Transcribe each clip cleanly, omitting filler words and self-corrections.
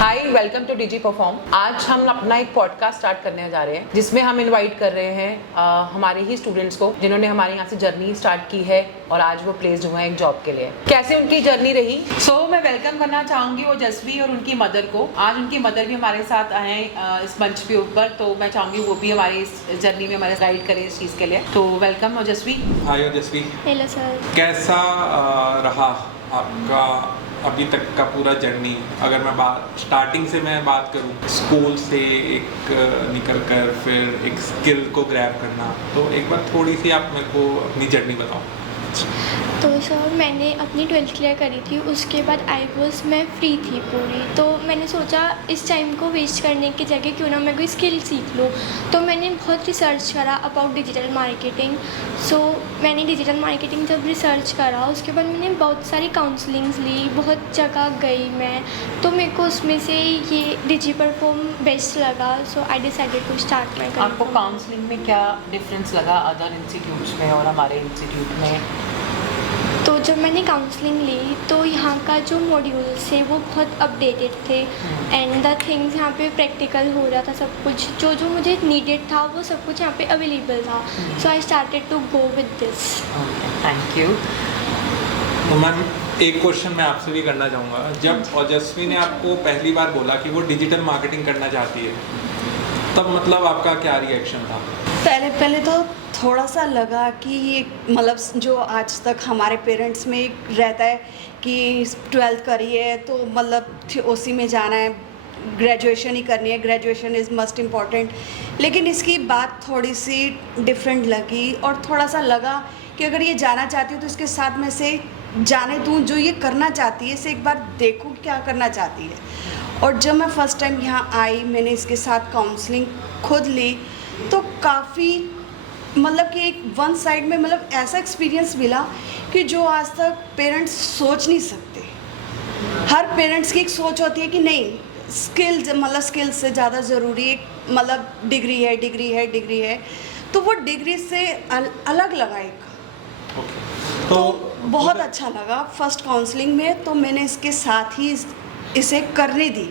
Hi welcome to DigiPerform. आज हम अपना एक पॉडकास्ट स्टार्ट करने जा रहे हैं जिसमें हम इनवाइट कर रहे हैं हमारे ही स्टूडेंट्स को जिन्होंने हमारे यहाँ से जर्नी स्टार्ट की है और आज वो प्लेस्ड हुए हैं एक जॉब के लिए। कैसे उनकी जर्नी रही। मैं वेलकम करना चाहूँगी वो जसवी और उनकी मदर को। आज उनकी मदर भी हमारे साथ आए हैं इस मंच के ऊपर, तो मैं चाहूँगी वो भी हमारी इस जर्नी में हमारे गाइड करें इस चीज़ के लिए। तो वेलकम ओजस्वी। हाय ओजस्वी। Hello sir. कैसा रहा आपका अभी तक का पूरा जर्नी? अगर मैं स्टार्टिंग से बात करूं, स्कूल से एक निकल कर फिर एक स्किल को ग्रैब करना, तो एक बार थोड़ी सी आप मेरे को अपनी जर्नी बताओ। तो सर मैंने अपनी 12th क्लियर करी थी, उसके बाद मैं फ्री थी पूरी, तो मैंने सोचा इस टाइम को वेस्ट करने की जगह क्यों ना मैं कोई स्किल सीख लूँ। तो मैंने बहुत रिसर्च करा अबाउट डिजिटल मार्केटिंग। मैंने डिजिटल मार्केटिंग जब रिसर्च करा उसके बाद मैंने बहुत सारी काउंसलिंग्स ली, बहुत जगह गई मैं, तो मेरे को उसमें से ये डिजी परफॉर्म बेस्ट लगा। I decided to start my career. आपको काउंसलिंग में क्या डिफरेंस लगा अदर इंस्टीट्यूट्स में और हमारे इंस्टीट्यूट में? तो जब मैंने काउंसलिंग ली तो यहाँ का जो मॉड्यूल्स है वो बहुत अपडेटेड थे एंड द थिंग्स यहाँ पे प्रैक्टिकल हो रहा था, सब कुछ जो मुझे नीडेड था वो सब कुछ यहाँ पे अवेलेबल था। I started to go with this. Thank you. तो मैम एक क्वेश्चन मैं आपसे भी करना चाहूँगा। जब ओजस्वी ने आपको पहली बार बोला कि वो डिजिटल मार्केटिंग करना चाहती है, तब मतलब आपका क्या रिएक्शन था? पहले तो थोड़ा सा लगा कि ये मतलब जो आज तक हमारे पेरेंट्स में एक रहता है कि 12th करिए तो मतलब उसी में जाना है, ग्रेजुएशन ही करनी है, ग्रेजुएशन इज़ मस्ट इम्पॉर्टेंट। लेकिन इसकी बात थोड़ी सी डिफरेंट लगी और थोड़ा सा लगा कि अगर ये जाना चाहती हूँ तो इसके साथ में से जाने दूँ, जो ये करना चाहती है इसे एक बार देखूँ क्या करना चाहती है। और जब मैं फ़र्स्ट टाइम यहाँ आई, मैंने इसके साथ काउंसलिंग खुद ली, तो काफ़ी मतलब कि एक वन साइड में मतलब ऐसा एक्सपीरियंस मिला कि जो आज तक पेरेंट्स सोच नहीं सकते। हर पेरेंट्स की एक सोच होती है कि नहीं स्किल्स से ज़्यादा ज़रूरी एक मतलब डिग्री है, तो वो डिग्री से अलग लगा एक। तो बहुत अच्छा लगा फर्स्ट काउंसलिंग में, तो मैंने इसके साथ ही इसे करने दी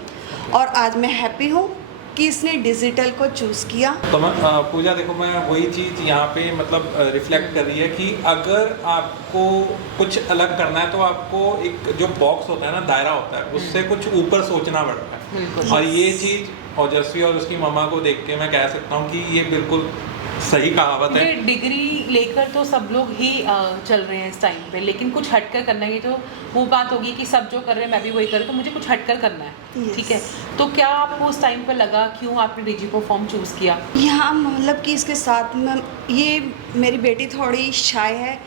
और आज मैं हैप्पी हूँ कि इसने डिजिटल को चूज़ किया। तो मैं पूजा देखो, मैं वही चीज़ यहाँ पे मतलब रिफ्लेक्ट कर रही है कि अगर आपको कुछ अलग करना है तो आपको एक जो बॉक्स होता है ना, दायरा होता है, उससे कुछ ऊपर सोचना पड़ता है। और ये चीज़ ओजस्वी और उसकी मम्मा को देख के मैं कह सकता हूँ कि ये बिल्कुल सही कहावत है। डिग्री लेकर तो सब लोग ही चल रहे हैं इस टाइम पे, लेकिन कुछ हटकर करना है। तो वो बात होगी कि सब जो कर रहे हैं मैं भी वही करूँ, तो मुझे कुछ हटकर करना है। ठीक है, तो क्या आपको उस टाइम पे लगा, क्यों आपने डिजी परफॉर्म चूज़ किया? यहाँ मतलब कि इसके साथ में ये मेरी बेटी थोड़ी शाय है,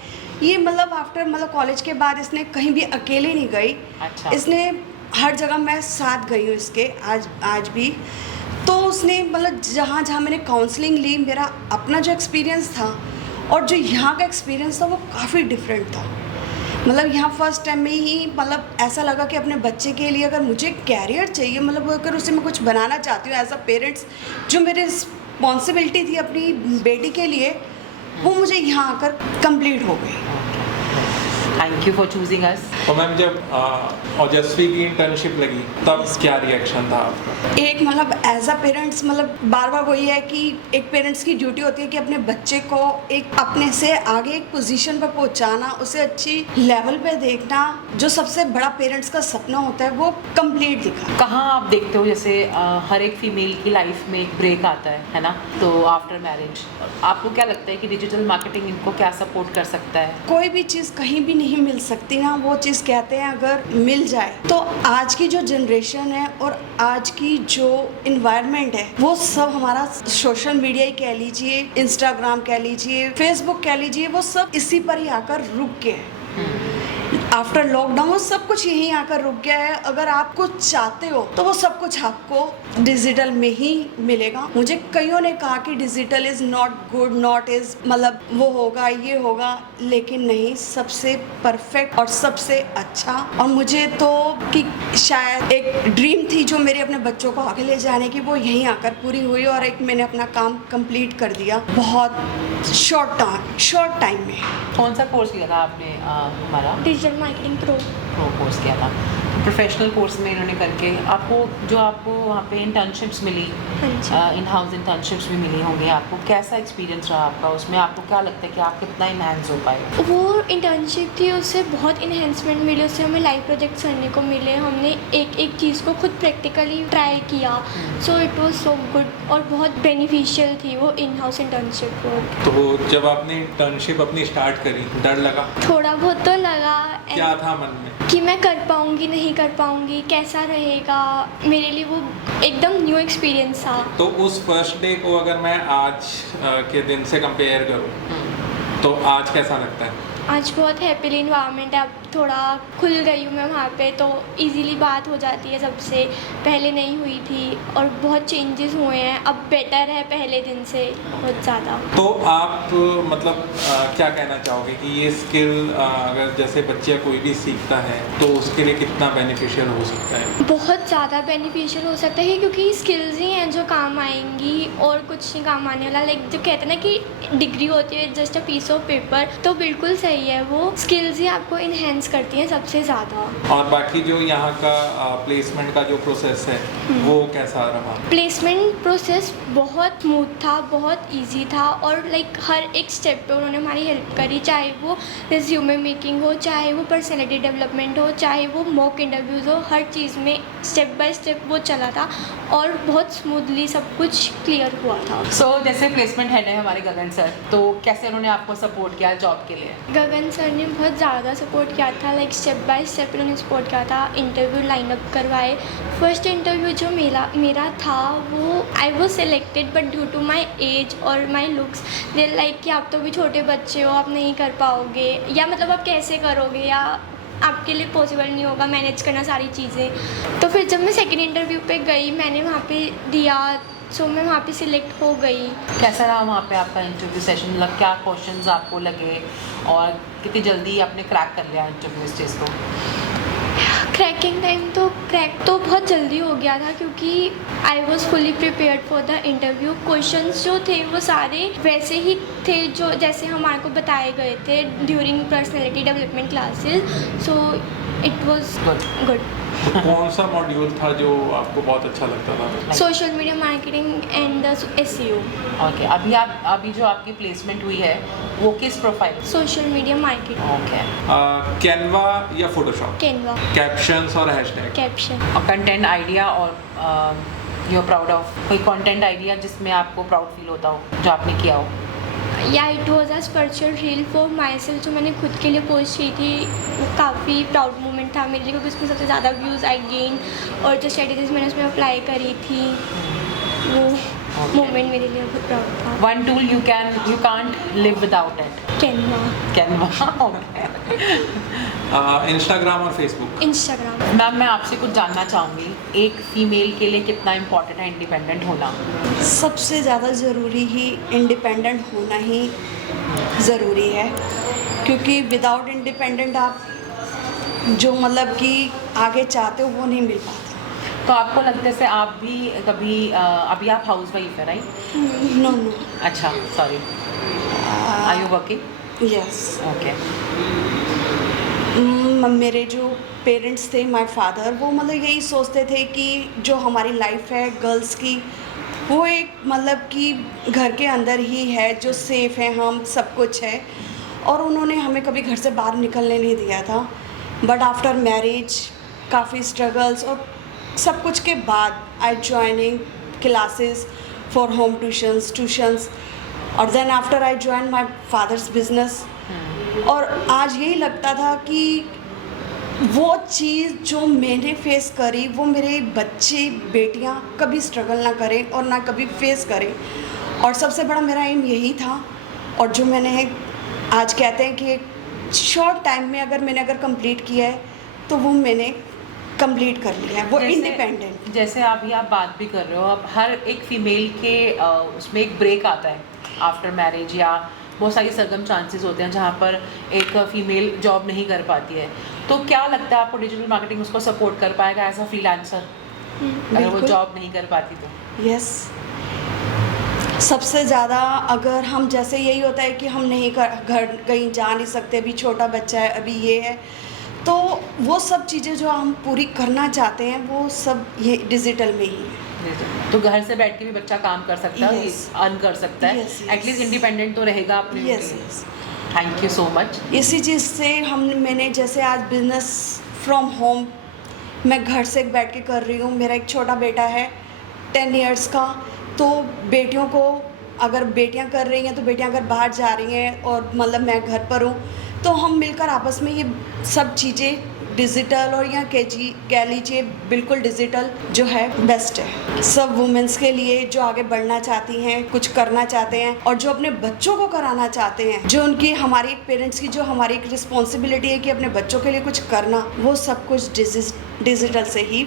ये मतलब आफ्टर मतलब कॉलेज के बाद इसने कहीं भी अकेले नहीं गई। अच्छा। इसने हर जगह मैं साथ गई हूँ इसके आज भी। तो उसने मतलब जहाँ मैंने काउंसलिंग ली, मेरा अपना जो एक्सपीरियंस था और जो यहाँ का एक्सपीरियंस था वो काफ़ी डिफरेंट था। मतलब यहाँ फर्स्ट टाइम में ही मतलब ऐसा लगा कि अपने बच्चे के लिए अगर मुझे कैरियर चाहिए, मतलब अगर उसे मैं कुछ बनाना चाहती हूँ एज अ पेरेंट्स, जो मेरी रिस्पॉन्सिबिलिटी थी अपनी बेटी के लिए, वो मुझे यहाँ आकर कंप्लीट हो गई। थैंक यू फॉर चूजिंग अस। तो मैम जब ओजस्वी की इंटर्नशिप लगी तब क्या रिएक्शन था आपका? एक मतलब एज अ पेरेंट्स मतलब बार वही है कि एक पेरेंट्स की ड्यूटी होती है कि अपने बच्चे को एक अपने से आगे एक पोजीशन पर पहुंचाना, उसे अच्छी लेवल पे देखना, जो सबसे बड़ा पेरेंट्स का सपना होता है वो कंप्लीट दिखा। कहाँ आप देखते हो जैसे हर एक फीमेल की लाइफ में एक ब्रेक आता है ना, तो आफ्टर मैरिज आपको क्या लगता है कि डिजिटल मार्केटिंग इनको क्या सपोर्ट कर सकता है? कोई भी चीज़ कहीं भी नहीं मिल सकती ना, वो चीज़ कहते हैं अगर मिल जाए तो आज की जो जनरेशन है और आज की जो इन्वायरमेंट है वो सब हमारा सोशल मीडिया ही कह लीजिए, इंस्टाग्राम कह लीजिए, फेसबुक कह लीजिए, वो सब इसी पर ही आकर रुक गए। आफ्टर लॉकडाउन वो सब कुछ यहीं आकर रुक गया है। अगर आप कुछ चाहते हो तो वो सब कुछ आपको डिजिटल में ही मिलेगा। मुझे कईयों ने कहा कि digital is not good, not is मतलब वो होगा ये होगा, लेकिन नहीं, सबसे परफेक्ट और सबसे अच्छा। और मुझे तो कि शायद एक ड्रीम थी जो मेरे अपने बच्चों को आगे ले जाने की, वो यहीं आकर पूरी हुई और एक मैंने अपना काम कंप्लीट कर दिया बहुत शॉर्ट टाइम में। कौन सा कोर्स लिया था आपने? हमारा डिजिटल मार्केटिंग प्रो कोर्स किया था। प्रोफेशनल कोर्स में इन्होंने करके आपको वहाँ पे इंटर्नशिप्स मिली, हाँ जी। इन हाउस इंटर्नशिप्स भी मिली होंगी आपको, कैसा एक्सपीरियंस रहा आपका उसमें? आपको क्या लगता है कि आप कितना इनहैंस हो पाए? वो इंटर्नशिप थी, उससे बहुत इन्हेंसमेंट मिली, उससे हमें लाइव प्रोजेक्ट्स करने को मिले, हमने एक एक चीज़ को खुद प्रैक्टिकली ट्राई किया। So it was so good और बहुत बेनिफिशियल थी वो इन हाउस इंटर्नशिप। तो जब आपने इंटर्नशिप अपनी स्टार्ट करी, डर लगा? थोड़ा बहुत तो लगा क्या था मन में? कि मैं कर पाऊँगी नहीं कर पाऊँगी, कैसा रहेगा मेरे लिए, वो एकदम न्यू एक्सपीरियंस था। तो उस फर्स्ट डे को अगर मैं आज के दिन से कंपेयर करूँ तो आज कैसा लगता है? आज बहुत हैप्पीली इन्वायरमेंट है, अब थोड़ा खुल गई हूँ मैं वहाँ पे, तो इजीली बात हो जाती है सबसे, पहले नहीं हुई थी और बहुत चेंजेस हुए हैं, अब बेटर है पहले दिन से बहुत ज़्यादा। तो आप मतलब क्या कहना चाहोगे कि ये स्किल अगर जैसे बच्चा कोई भी सीखता है तो उसके लिए कितना बेनिफिशियल हो सकता है? बहुत ज़्यादा बेनिफिशियल हो सकता है क्योंकि स्किल्स ही हैं जो काम आएंगी और कुछ नहीं काम आने वाला। लाइक जो कहते हैं ना कि डिग्री होती है just a piece of paper, तो बिल्कुल सही है, वो स्किल्स ही आपको इन्हेंस करती हैं सबसे ज़्यादा। और बाकी जो यहाँ का प्लेसमेंट का जो प्रोसेस है वो कैसा रहा? प्लेसमेंट प्रोसेस बहुत स्मूथ था, बहुत इजी था और लाइक हर एक स्टेप पे उन्होंने हमारी हेल्प करी, चाहे वो रिज्यूमे मेकिंग हो, चाहे वो पर्सनैलिटी डेवलपमेंट हो, चाहे वो मॉक इंटरव्यूज़ हो, हर चीज़ में स्टेप बाय स्टेप वो चला था और बहुत स्मूथली सब कुछ क्लियर हुआ था। सो जैसे प्लेसमेंट हेड है हमारे गगन सर, तो कैसे उन्होंने आपको सपोर्ट किया जॉब के लिए? गगन सर ने बहुत ज़्यादा सपोर्ट किया था, लाइक स्टेप बाय स्टेप उन्होंने सपोर्ट किया था, इंटरव्यू लाइनअप करवाए। फर्स्ट इंटरव्यू जो मेरा था वो I was selected but due to my age और माई लुक्स दे लाइक कि आप तो भी छोटे बच्चे हो, आप नहीं कर पाओगे, या मतलब आप कैसे करोगे, या आपके लिए पॉसिबल नहीं होगा मैनेज करना सारी चीज़ें। तो फिर जब मैं सेकेंड इंटरव्यू पे गई, मैंने वहाँ पे दिया, सो मैं वहाँ पे सिलेक्ट हो गई। कैसा रहा वहाँ पे आपका इंटरव्यू सेशन? मतलब क्या क्वेश्चंस आपको लगे और कितनी जल्दी आपने क्रैक कर लिया इंटरव्यू स्टेज को? क्रैकिंग टाइम तो क्रैक तो बहुत जल्दी हो गया था क्योंकि I was fully prepared for the interview. Questions जो थे वो सारे वैसे ही थे जो जैसे हमारे को बताए गए थे during personality development classes, so it was good. तो कौन सा मॉड्यूल था जो आपको बहुत अच्छा लगता था? Social media marketing and the SEO। Okay, अभी जो आपकी प्लेसमेंट हुई है वो किस profile? Social media marketing. Okay. Canva या फोटोशॉप? कैनवा। कैप्शंस और हैशटैग? कैप्शन। और कंटेंट आइडिया और यू आर प्राउड ऑफ कोई कंटेंट आइडिया जिसमें आपको प्राउड फील होता हो जो आपने किया हो? या it was a spiritual reel for my self, जो मैंने खुद के लिए पोस्ट की थी, वो काफ़ी प्राउड मोमेंट था मेरे लिए क्योंकि उसमें सबसे ज़्यादा व्यूज़ आई गेन और जो स्ट्रेटेजीज मैंने उसमें अप्लाई करी थी वो मोमेंट मेरे लिए बहुत प्राउड था। One tool you can't live without it? Canva. Okay. Instagram और फेसबुक? इंस्टाग्राम। मैम, मैं आपसे कुछ जानना चाहूँगी, एक फ़ीमेल के लिए कितना इम्पोर्टेंट है इंडिपेंडेंट होना? सबसे ज़्यादा ज़रूरी ही इंडिपेंडेंट होना ही ज़रूरी है, क्योंकि विदाउट इंडिपेंडेंट आप जो मतलब कि आगे चाहते हो वो नहीं मिल पाता। तो आपको लगता है से आप भी कभी अभी आप हाउस वाइफ है राइट? No no. अच्छा, sorry, are you working? Yes. Okay. मेरे जो पेरेंट्स थे, माय फादर, वो मतलब यही सोचते थे कि जो हमारी लाइफ है गर्ल्स की वो एक मतलब कि घर के अंदर ही है, जो सेफ़ है, हम सब कुछ है, और उन्होंने हमें कभी घर से बाहर निकलने नहीं दिया था। बट आफ्टर मैरिज काफ़ी स्ट्रगल्स और सब कुछ के बाद I joining classes for home tuitions और then after I join my father's business. और आज यही लगता था कि वो चीज़ जो मैंने फेस करी वो मेरे बच्चे बेटियां कभी स्ट्रगल ना करें और ना कभी फेस करें, और सबसे बड़ा मेरा एम यही था। और जो मैंने आज कहते हैं कि शॉर्ट टाइम में अगर कंप्लीट किया है तो वो मैंने कंप्लीट कर लिया है, वो इंडिपेंडेंट। जैसे अभी आप बात भी कर रहे हो, अब हर एक फीमेल के उसमें एक ब्रेक आता है आफ्टर मैरिज, या बहुत सारी सरगम चांसेस होते हैं जहाँ पर एक फीमेल जॉब नहीं कर पाती है। तो क्या लगता है आपको डिजिटल मार्केटिंग उसको सपोर्ट कर पाएगा एज अ फ्रीलांसर अगर वो जॉब नहीं कर पाती तो? यस, सबसे ज़्यादा अगर हम जैसे यही होता है कि हम नहीं घर कहीं जा नहीं सकते, अभी छोटा बच्चा है, अभी ये है, तो वो सब चीज़ें जो हम पूरी करना चाहते हैं वो सब ये डिजिटल में ही है। तो घर से बैठ के भी बच्चा काम कर सकता है, Yes. अर्न कर सकता है, Yes, yes. एटलीस्ट इंडिपेंडेंट तो रहेगा अपने। Yes yes. Thank you so much. इसी चीज़ से मैंने जैसे आज बिजनेस फ्रॉम होम मैं घर से बैठ के कर रही हूँ। मेरा एक छोटा बेटा है 10 इयर्स का, तो बेटियों को अगर बेटियाँ कर रही हैं तो बेटियाँ अगर बाहर जा रही हैं और मतलब मैं घर पर हूँ, तो हम मिलकर आपस में ये सब चीज़ें डिजिटल और या कह लीजिए बिल्कुल डिजिटल जो है बेस्ट है सब वुमेंस के लिए जो आगे बढ़ना चाहती हैं, कुछ करना चाहते हैं और जो अपने बच्चों को कराना चाहते हैं। जो उनकी हमारी पेरेंट्स की जो हमारी एक रिस्पॉन्सिबिलिटी है कि अपने बच्चों के लिए कुछ करना, वो सब कुछ डिजिटल से ही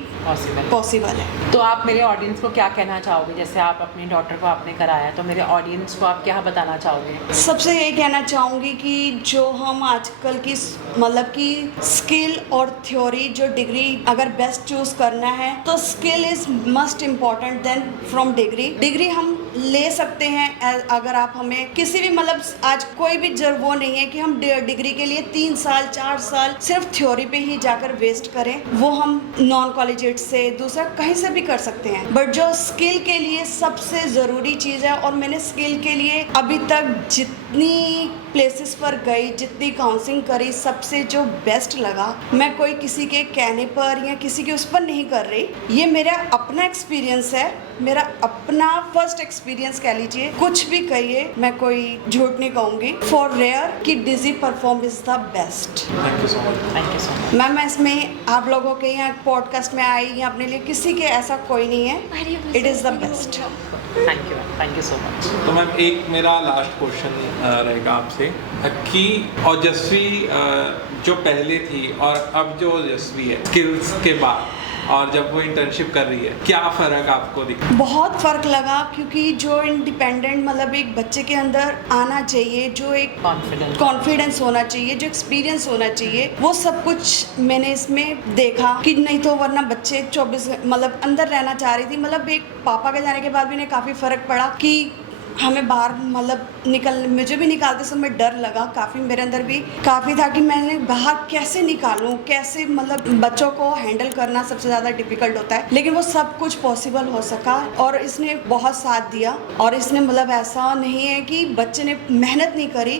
पॉसिबल है। तो आप मेरे ऑडियंस को क्या कहना चाहोगे? जैसे आप अपनी डॉटर को आपने कराया, तो मेरे ऑडियंस को आप क्या बताना चाहोगे? सबसे ये कहना चाहूँगी कि जो हम आजकल की मतलब कि स्किल और थ्योरी जो डिग्री अगर बेस्ट चूज करना है तो skill is must important than from degree हम ले सकते हैं अगर आप हमें किसी भी मतलब आज कोई भी वो नहीं है कि हम डिग्री के लिए 3 साल 4 साल सिर्फ थ्योरी पे ही जाकर वेस्ट करें। वो हम नॉन कॉलेजिएट से दूसरा कहीं से भी कर सकते हैं, बट जो स्किल के लिए सबसे ज़रूरी चीज़ है, और मैंने स्किल के लिए अभी तक जितनी प्लेसेस पर गई, जितनी काउंसलिंग करी, सबसे जो बेस्ट लगा, मैं कोई किसी के कहने पर या किसी के उस पर नहीं कर रही, ये मेरा अपना एक्सपीरियंस है, मेरा अपना फर्स्ट एक्सपीरियंस कह लीजिए। कुछ भी कहिए, मैं कोई झूठ नहीं कहूँगी। फॉर रेयर कि Digi perform is the best. Thank you so much. Thank you so much ma'am, इसमें आप लोगों के यहाँ पॉडकास्ट में आई या अपने लिए किसी के ऐसा कोई नहीं है, it is the best. Thank you so much. तो मैम एक मेरा लास्ट क्वेश्चन रहेगा आपसे कि ओजस्वी जो पहले थी और अब जो ओजस्वी है स्किल्स के बाद और जब वो इंटर्नशिप कर रही है, क्या फ़र्क आपको दिखा? बहुत फ़र्क लगा, क्योंकि जो इंडिपेंडेंट मतलब एक बच्चे के अंदर आना चाहिए, जो एक कॉन्फिडेंस होना चाहिए, जो एक्सपीरियंस होना चाहिए, वो सब कुछ मैंने इसमें देखा कि नहीं तो वरना बच्चे 24 मतलब अंदर रहना चाह रही थी। मतलब एक पापा के जाने के बाद भी ने काफ़ी फ़र्क पड़ा कि हमें बाहर मतलब मुझे भी निकालते समय डर लगा, काफ़ी मेरे अंदर भी काफ़ी था कि मैंने बाहर कैसे निकालूं, कैसे मतलब बच्चों को हैंडल करना सबसे ज़्यादा डिफ़िकल्ट होता है, लेकिन वो सब कुछ पॉसिबल हो सका और इसने बहुत साथ दिया। और इसने मतलब ऐसा नहीं है कि बच्चे ने मेहनत नहीं करी,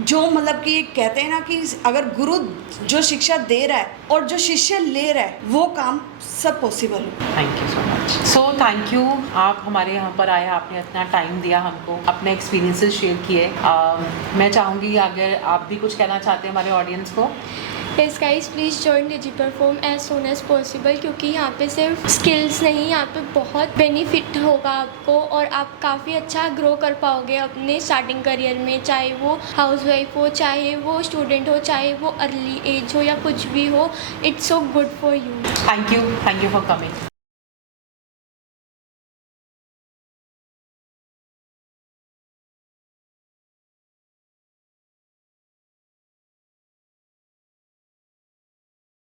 जो मतलब कि कहते हैं ना कि अगर गुरु जो शिक्षा दे रहा है और जो शिष्य ले रहा है, वो काम सब पॉसिबल हो। Thank you so much. So thank you, आप हमारे यहाँ पर आए, आपने इतना टाइम दिया हमको, अपने एक्सपीरियंसेस शेयर किए। मैं चाहूँगी अगर आप भी कुछ कहना चाहते हैं हमारे ऑडियंस को। Yes guys, please join DigiPerform as soon as possible, क्योंकि यहाँ पे सिर्फ स्किल्स नहीं, यहाँ पे बहुत बेनिफिट होगा आपको और आप काफ़ी अच्छा ग्रो कर पाओगे अपने स्टार्टिंग करियर में, चाहे वो हाउसवाइफ हो, चाहे वो स्टूडेंट हो, चाहे वो अर्ली एज हो या कुछ भी हो। It's so good for you. Thank you for coming.